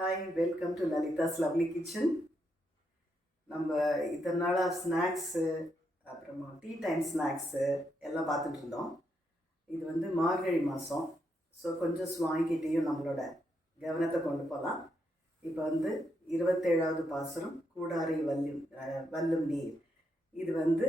Hi, welcome to Lalitha's lovely kitchen. நம்ம இத்தனை நாளாக ஸ்நாக்ஸு, அப்புறமா டீ டைம் ஸ்நாக்ஸு எல்லாம் பார்த்துட்டு இருந்தோம். இது வந்து மார்கழி மாதம். ஸோ கொஞ்சம் ஸ்வாங்கிட்டையும் நம்மளோட கவனத்தை கொண்டு போகலாம். இப்போ வந்து 27வது பாசுரம் கூடாரை வல்லும் நீர். இது வந்து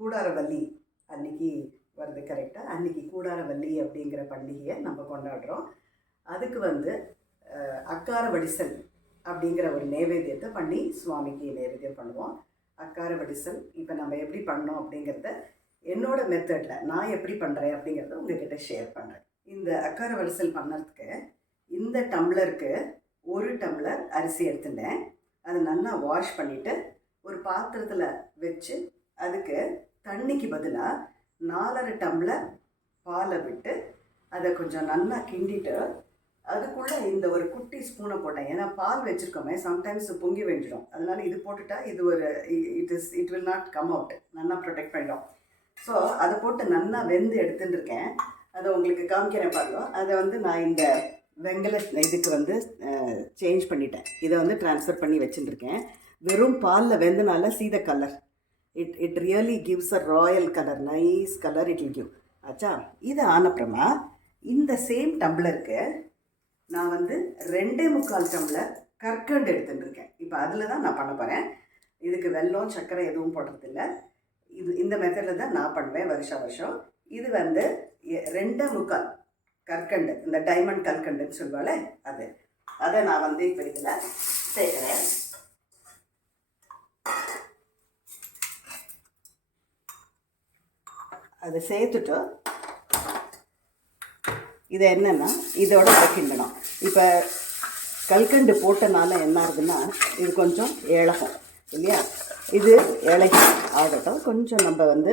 கூடாரவல்லி அன்னைக்கு வருது கரெக்டாக. அன்றைக்கி கூடாரவல்லி அப்படிங்கிற பண்டிகையை நம்ம கொண்டாடுறோம். அதுக்கு வந்து அக்கார வடிசல் அப்படிங்கிற ஒரு நைவேத்தியத்தை பண்ணி சுவாமிக்கு நைவேத்தியம் பண்ணுவோம். அக்கார வடிசல் இப்போ நம்ம எப்படி பண்ணோம் அப்படிங்கிறத என்னோட மெத்தடில் நான் எப்படி பண்ணுறேன் அப்படிங்கிறத உங்ககிட்ட ஷேர் பண்ணுறேன். இந்த அக்கார வடிசல் பண்ணுறதுக்கு இந்த டம்ளருக்கு 1 டம்ளர் அரிசி எடுத்துட்டேன். அதை நல்லா வாஷ் பண்ணிவிட்டு ஒரு பாத்திரத்தில் வச்சு அதுக்கு தண்ணிக்கு பதிலாக 4.5 டம்ளர் பாலை விட்டு அதை கொஞ்சம் நல்லா கிண்டிட்டு அதுக்குள்ளே இந்த ஒரு குட்டி ஸ்பூனை போட்டேன். ஏன்னா பால் வச்சுருக்கோமே, சம்டைம்ஸ் பொங்கி வெஞ்சிடும். அதனால இது போட்டுட்டா இது ஒரு it will not come out, நல்லா ப்ரொடெக்ட் பண்ணிடும். ஸோ அதை போட்டு நல்லா வெந்து எடுத்துட்டுருக்கேன். அதை உங்களுக்கு காமிக்கிறேன் பாருங்க. அதை வந்து நான் இந்த வெங்கல இதுக்கு வந்து சேஞ்ச் பண்ணிட்டேன். இதை வந்து ட்ரான்ஸ்ஃபர் பண்ணி வச்சுட்டுருக்கேன். வெறும் பாலில் வெந்தனால see the color. It really gives a royal color, nice color it will give. ஆச்சா, இது ஆனப்புறமா இந்த சேம் டம்ளருக்கு நான் வந்து 2.25 டம்ளர் கற்கண்டு எடுத்துட்டுருக்கேன். இப்போ அதில் தான் நான் பண்ண போகிறேன். இதுக்கு வெல்லம் சர்க்கரை எதுவும் போடுறதில்ல. இந்த மெத்தடில் தான் நான் பண்ணுவேன் வருஷம். இது வந்து 2.25 கற்கண்டு, இந்த டைமண்ட் கற்கண்டுன்னு சொல்லுவாள், அதை நான் வந்து இப்போ இதில் சேர்க்குறேன். அதை சேர்த்துட்டு இதை என்னென்னா இதோட கிண்டணும். இப்போ கல்கண்டு போட்டனால என்ன ஆகுதுன்னா இது கொஞ்சம் இழகும் இல்லையா. இது இலகி ஆகட்டும். கொஞ்சம் நம்ம வந்து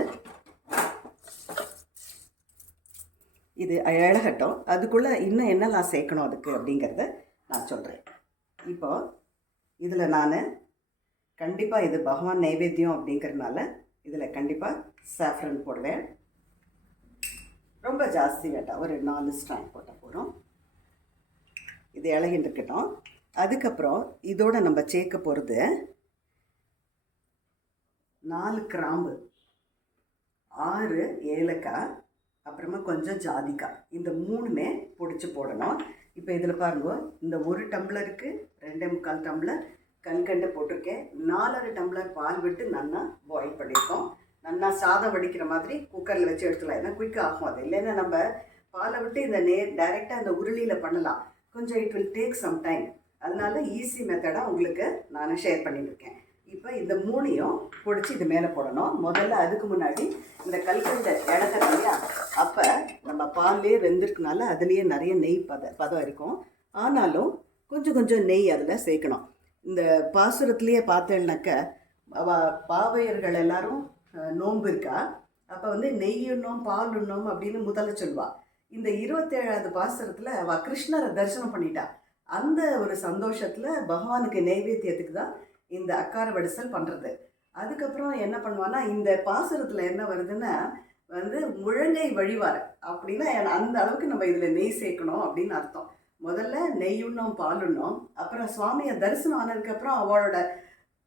இது இழகட்டும். அதுக்குள்ளே இன்னும் என்னெல்லாம் சேர்க்கணும் அதுக்கு அப்படிங்கிறத நான் சொல்கிறேன். இப்போ இதில் நான் கண்டிப்பாக இது பகவான் நைவேத்தியம் அப்படிங்கிறதுனால இதில் கண்டிப்பாக சாஃப்ரன் போடுவேன். ரொம்ப ஜாஸ்தி வேண்டாம், ஒரு 4 ஸ்ட்ராண்ட் போட்டால் போதும். இது இலகின்னு இருக்கட்டும். அதுக்கப்புறம் இதோட நம்ம சேர்க்க போகிறது 4 கிராம்பு, 6 ஏலக்காய், அப்புறமா கொஞ்சம் ஜாதிக்காய். இந்த 3மே பொடிச்சு போடணும். இப்போ இதில் பாருங்க, இந்த 1 டம்ளருக்கு 2.25 டம்ளர் கல்கண்டு போட்டிருக்கேன். 4.5 டம்ளர் பால் விட்டு நல்லா பாயில் பண்ணியிருக்கோம். நல்லா சாதம் வடிக்கிற மாதிரி குக்கரில் வச்சு எடுத்துக்கலாம். ஏன்னா குயிக்காக ஆகும். அது இல்லைன்னா நம்ம பாலை விட்டு இந்த டைரெக்டாக இந்த உருளியில் பண்ணலாம். கொஞ்சம் it will take some time. அதனால ஈஸி மெத்தடாக உங்களுக்கு நான் ஷேர் பண்ணியிருக்கேன். இப்போ இந்த 3ஐயும் பொடிச்சு இது மேலே போடணும். முதல்ல அதுக்கு முன்னாடி இந்த கல்கண்டு இடத்துல இல்லையா, அப்போ நம்ம பால்லேயே வெந்திருக்கனால அதுலேயே நிறைய நெய் பதம் இருக்கும். ஆனாலும் கொஞ்சம் நெய் அதில் சேர்க்கணும். இந்த பாசுரத்துலேயே பார்த்தேன்னாக்க பாவையர்கள் எல்லாரும் நோன்பு இருக்கா, அப்போ வந்து நெய்யுண்ணோம் பால் உண்ணோம் அப்படின்னு முதல்ல சொல்லுவாள். இந்த 27வது பாசுரத்தில் அவள் கிருஷ்ணரை தரிசனம் பண்ணிட்டா. அந்த ஒரு சந்தோஷத்தில் பகவானுக்கு நைவேத்தியத்துக்கு தான் இந்த அக்கார வடிசல் பண்ணுறது. அதுக்கப்புறம் என்ன பண்ணுவான்னா, இந்த பாசுரத்தில் என்ன வருதுன்னா வந்து முழங்கை வழிவார் அப்படின்னா அந்த அளவுக்கு நம்ம இதில் நெய் சேர்க்கணும் அப்படின்னு அர்த்தம். முதல்ல நெய்யுண்ணோம் பாலுண்ணோம், அப்புறம் சுவாமியை தரிசனம் ஆனதுக்கப்புறம் அவளோட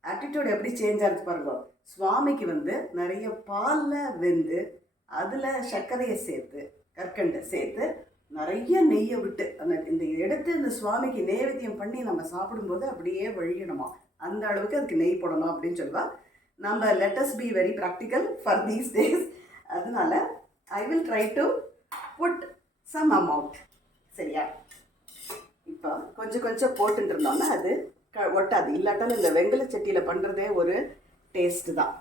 ஆட்டிடியூட் எப்படி சேஞ்ச் ஆகுது பாருங்க. சுவாமிக்கு வந்து நிறைய பாலில் வெந்து அதில் சர்க்கரையை சேர்த்து கற்கண்டை சேர்த்து நிறைய நெய்யை விட்டு இந்த எடுத்து இந்த சுவாமிக்கு நைவேத்தியம் பண்ணி நம்ம சாப்பிடும்போது அப்படியே வழியணுமா, அந்த அளவுக்கு அதுக்கு நெய் போடணும் அப்படின்னு சொல்லுவாள். நம்ம let's be very practical for these days. அதனால I will try to put some amount. சரியா, இப்போ கொஞ்சம் போட்டுட்டு இருந்தோம்னா அது ஒட்டாது. இல்லாட்டாலும் இந்த வெங்கல சட்டியில் பண்ணுறதே ஒரு டேஸ்ட்டு தான்.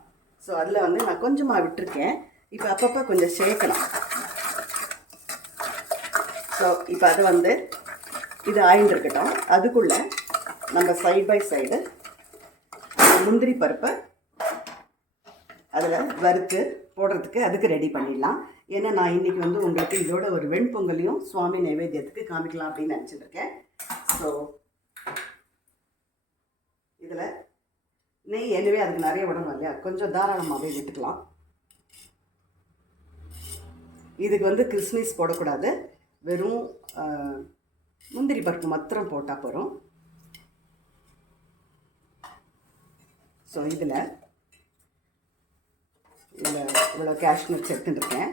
ஸோ அதில் வந்து நான் கொஞ்சமாக விட்டுருக்கேன். இப்போ அப்பப்போ கொஞ்சம் சேர்க்கலாம். ஸோ இப்போ அது வந்து இது ஆயிண்டிருக்கட்டும். அதுக்குள்ளே நம்ம சைட் பை சைடு முந்திரி பருப்பை அதில் வறுத்து போடுறதுக்கு அதுக்கு ரெடி பண்ணிடலாம். ஏன்னா நான் இன்றைக்கி வந்து உங்களுக்கு இதோட ஒரு வெண்பொங்கலையும் சுவாமி நைவேத்தியத்துக்கு காமிக்கலாம் அப்படின்னு நினச்சிட்ருக்கேன். ஸோ இதில் நெய் எனவே அதுக்கு நிறைய விடணும் இல்லையா, கொஞ்சம் தாராளமாகவே விட்டுக்கலாம். இதுக்கு வந்து கிறிஸ்மிஸ் போடக்கூடாது, வெறும் முந்திரி பருப்பு மாத்திரம் போட்டால் போகிறோம். ஸோ இதில் இவ்வளோ கேஷ்நட்ஸ் எடுத்துட்டுருக்கேன்.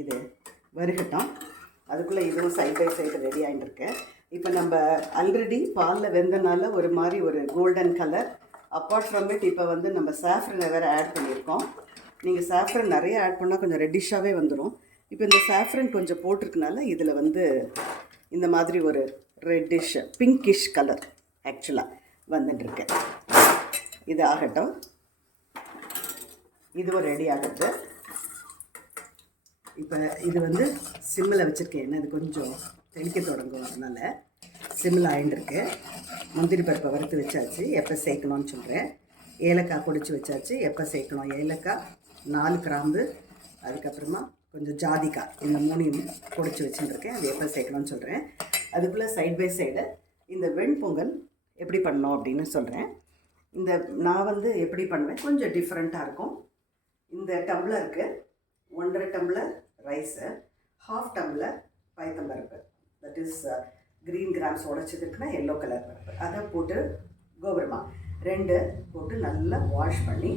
இது வருகட்டும். அதுக்குள்ளே இதுவும் சைட் பை சைடு ரெடி ஆகிட்டுருக்கு. இப்போ நம்ம ஆல்ரெடி பாலில் வெந்தனால ஒரு மாதிரி ஒரு golden colour. Apart from it இப்போ வந்து நம்ம சாஃப்ரனை வேறு ஆட் பண்ணியிருக்கோம். நீங்கள் சாஃப்ரன் நிறைய ஆட் பண்ணால் கொஞ்சம் ரெட்டிஷாகவே வந்துடும். இப்போ இந்த சாஃப்ரன் கொஞ்சம் போட்டிருக்கனால இதில் வந்து இந்த மாதிரி ஒரு ரெட்டிஷ் பிங்கிஷ் கலர் ஆக்சுவலாக வந்துட்டுருக்கு. இது ஆகட்டும். இதுவும் ரெடி ஆகுது. இப்போ இது வந்து சிம்மில் வச்சுருக்கேன். என்ன இது கொஞ்சம் தெளிக்க தொடங்கும், அதனால் சிம்மில் ஆகிட்டுருக்கு. முந்திரி பருப்பை வறுத்து வச்சாச்சு, எப்போ சேர்க்கணும்னு சொல்கிறேன். ஏலக்காய் பொடிச்சு வச்சாச்சு, எப்போ சேர்க்கணும். ஏலக்காய், 4 கிராம்பு, அதுக்கப்புறமா கொஞ்சம் ஜாதிக்காய், இந்த 3 பொடிச்சு வச்சுட்டுருக்கேன். அது எப்போ சேர்க்கணும்னு சொல்கிறேன். அதுக்குள்ளே சைட் பை சைடு இந்த வெண்பொங்கல் எப்படி பண்ணோம் அப்படின்னு சொல்கிறேன். நான் வந்து எப்படி பண்ணுவேன் கொஞ்சம் டிஃப்ரெண்ட்டாக இருக்கும். இந்த டம்ளருக்கு 1.5 டம்ளர் ரைஸு, 1/2 டம்ளர் பயத்தம்பருப்பு, தட் இஸ் க்ரீன் கிராம்ஸ் உடைச்சதுக்குன்னா எல்லோ கலர் பருப்பு, அதை போட்டு கோபுரமா 2 போட்டு நல்லா வாஷ் பண்ணி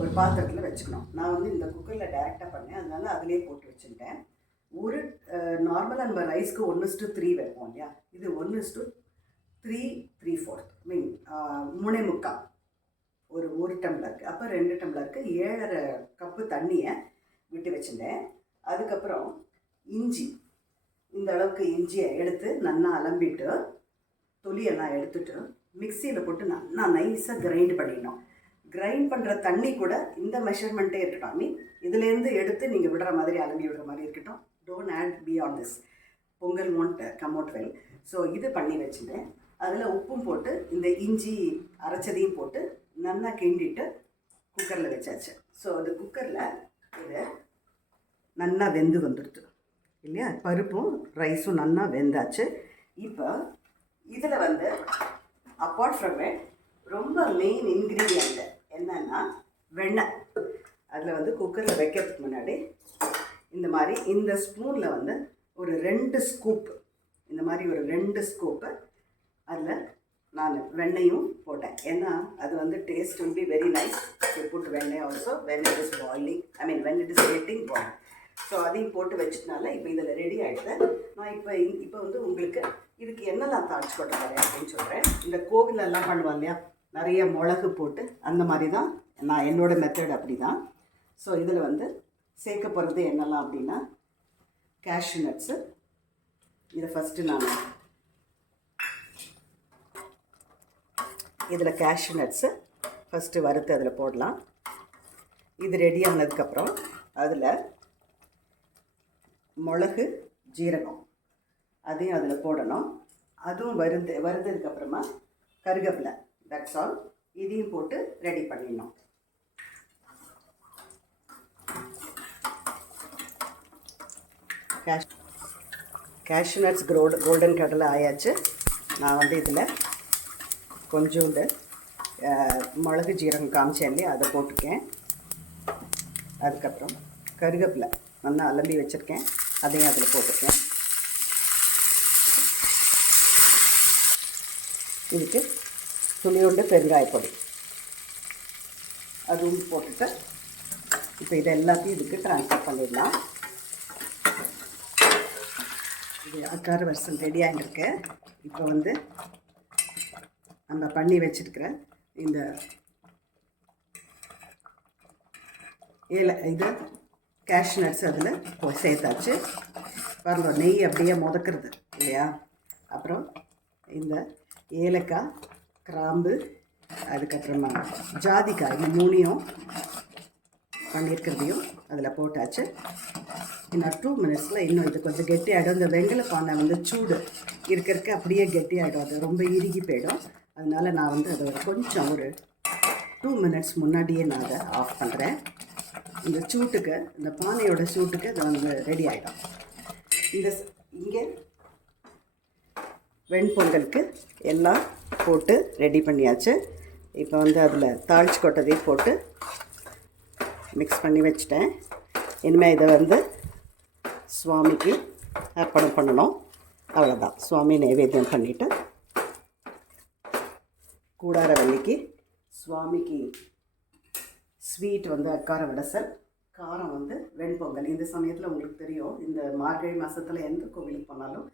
ஒரு பாத்திரத்தில் வச்சுக்கணும். நான் வந்து இந்த குக்கரில் டைரெக்டாக பண்ணேன், அதனால அதிலே போட்டு வச்சுட்டேன். ஒரு நார்மலாக நம்ம ரைஸ்க்கு 1:3 வைப்போம் இல்லையா, இது 1:3 3/4 மீன் 3/4 ஒரு டம்ளருக்கு. அப்போ 2 டம்ளருக்கு 7.5 கப்பு தண்ணியை விட்டு வச்சுட்டேன். அதுக்கப்புறம் இஞ்சி, இந்த அளவுக்கு இஞ்சியை எடுத்து நல்லா அலம்பிட்டு தொலியெல்லாம் எடுத்துட்டு மிக்சியில் போட்டு நல்லா நைஸாக கிரைண்ட் பண்ணிடணும். கிரைண்ட் பண்ணுற தண்ணி கூட இந்த மெஷர்மெண்ட்டே இருக்கட்டும். ஐ மீன் இதுலேருந்து எடுத்து நீங்கள் விடுற மாதிரி அலம்பி விடுற மாதிரி இருக்கட்டும். Don't add beyond this, Pongal won't come out well. So இது பண்ணி வச்சுட்டேன். அதில் உப்பும் போட்டு இந்த இஞ்சி அரைச்சதையும் போட்டு நல்லா கிண்டிட்டு குக்கரில் வச்சாச்சு. ஸோ அது குக்கரில் இது நல்லா வெந்து வந்துடுது இல்லையா, பருப்பும் ரைஸும் நல்லா வெந்தாச்சு. இப்போ இதில் வந்து அப்பார்ட் ஃப்ரம் இட் ரொம்ப மெயின் இன்க்ரீடியண்ட் என்னன்னா வெண்ணெய். அதில் வந்து குக்கரில் வைக்கிறதுக்கு முன்னாடி இந்த மாதிரி இந்த ஸ்பூனில் வந்து ஒரு 2 ஸ்கூப், இந்த மாதிரி ஒரு 2 ஸ்கூப்பு அதில் நான் வெண்ணையும் போட்டேன். ஏன்னா அது வந்து taste will be very nice to put வெண்ணெய் also when it is boiling, I mean when it is getting boiled. So அதையும் போட்டு வச்சுட்டனால இப்போ இதில் ரெடி ஆகிடுது. நான் இப்போ வந்து உங்களுக்கு இதுக்கு என்னெல்லாம் தாளிச்சு கொட்ட போகிறேன் அப்படின்னு சொல்கிறேன். இந்த கோவிலெல்லாம் பண்ணுவாங்க இல்லையா, நிறைய மிளகு போட்டு அந்த மாதிரி தான் நான் என்னோடய மெத்தட் அப்படி தான். ஸோ இதில் வந்து சேர்க்க போகிறது என்னெல்லாம் அப்படின்னா கேஷ்யூ நட்ஸு. இதை ஃபஸ்ட்டு நான் இதில் கேஷ்யூ நட்ஸு ஃபஸ்ட்டு வறுத்து அதில் போடலாம். இது ரெடி ஆனதுக்கப்புறம் அதில் மிளகு, ஜீரகம் அதையும் அதில் போடணும். அதுவும் வறுத்ததுக்கப்புறமா கருவேப்பிலை, தட்ஸ் ஆல். இதையும் போட்டு ரெடி பண்ணிடணும். கேஷ்யூ நட்ஸ் கோல்டன் கலரில் ஆயாச்சு. நான் வந்து இதில் கொஞ்சோண்டு மிளகு ஜீரகம் காமிச்சேன் இல்லையா, அதை போட்டிருக்கேன். அதுக்கப்புறம் கருவேப்பிலை நல்லா அலம்பி வச்சுருக்கேன், அதையும் அதில் போட்டிருக்கேன். இதுக்கு துளியோண்டு பெருங்காயப்பொடி அதுவும் போட்டுட்டு இப்போ இதை எல்லாத்தையும் இதுக்கு ட்ரான்ஸ்ஃபர் பண்ணிடலாம். இது அக்கார வருஷம் ரெடி ஆகிருக்கு. இப்போ வந்து நம்ம பண்ணி வச்சுருக்கிற இந்த இது கேஷ்யூ நட்ஸ் அதில் சேர்த்தாச்சு. பாருங்க, நெய் அப்படியே முதக்கிறது இல்லையா. அப்புறம் இந்த ஏலக்காய், கிராம்பு, அதுக்கப்புறமா ஜாதிக்காய், இந்த 3 பண்ணியிருக்கிறதையும் அதில் போட்டாச்சு. இன்னும் 2 மினிட்ஸில் இன்னும் இது கொஞ்சம் கெட்டி ஆகிடும். இந்த வெங்கல பானை வந்து சூடு இருக்கிறதுக்கு அப்படியே கெட்டி ஆகிடும், அது ரொம்ப இறுகி போயிடும். அதனால் நான் வந்து அதை கொஞ்சம் ஒரு 2 மினிட்ஸ் முன்னாடியே நான் அதை ஆஃப் பண்ணுறேன். இந்த சூட்டுக்கு, இந்த பானையோட சூட்டுக்கு அது வந்து ரெடி ஆகிடும். இங்கே வெண்பொங்கலுக்கு எல்லாம் போட்டு ரெடி பண்ணியாச்சு. இப்போ வந்து அதில் தாளிச்சு கொட்டதையும் போட்டு மிக்ஸ் பண்ணி வச்சுட்டேன். இனிமேல் இதை வந்து சுவாமிக்கு அர்ப்பணம் பண்ணணும். அவ்வளோதான். சுவாமி நைவேத்தியம் பண்ணிவிட்டு கூடார வெள்ளிக்கு சுவாமிக்கு ஸ்வீட் வந்து அக்கார வடசல், காரம் வந்து வெண்பொங்கல். இந்த சமயத்தில் உங்களுக்கு தெரியும், இந்த மார்கழி மாதத்தில் எந்த கோவிலுக்கு போனாலும்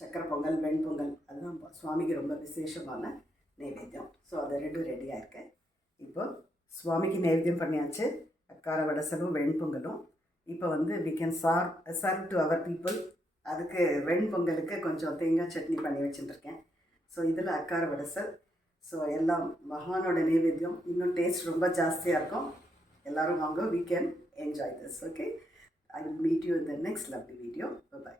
சக்கரை பொங்கல், வெண்பொங்கல் அதுதான் சுவாமிக்கு ரொம்ப விசேஷமான நைவேத்தியம். ஸோ அது ரெடியாக இருக்கேன். இப்போ சுவாமிக்கு நைவேத்தியம் பண்ணியாச்சு, அக்கார வடசலும் வெண்பொங்கலும். இப்போ வந்து we can serve to our people. அதுக்கு வெண்பொங்கலுக்கு கொஞ்சம் தேங்காய் சட்னி பண்ணி வச்சுட்டுருக்கேன். ஸோ இதில் அக்கார வடசல். ஸோ எல்லாம் பகவானோட நைவேத்தியம், இன்னும் டேஸ்ட் ரொம்ப ஜாஸ்தியாக இருக்கும். எல்லோரும் வாங்க, we can enjoy this. Okay, I will meet you in the next lovely video. Bye bye.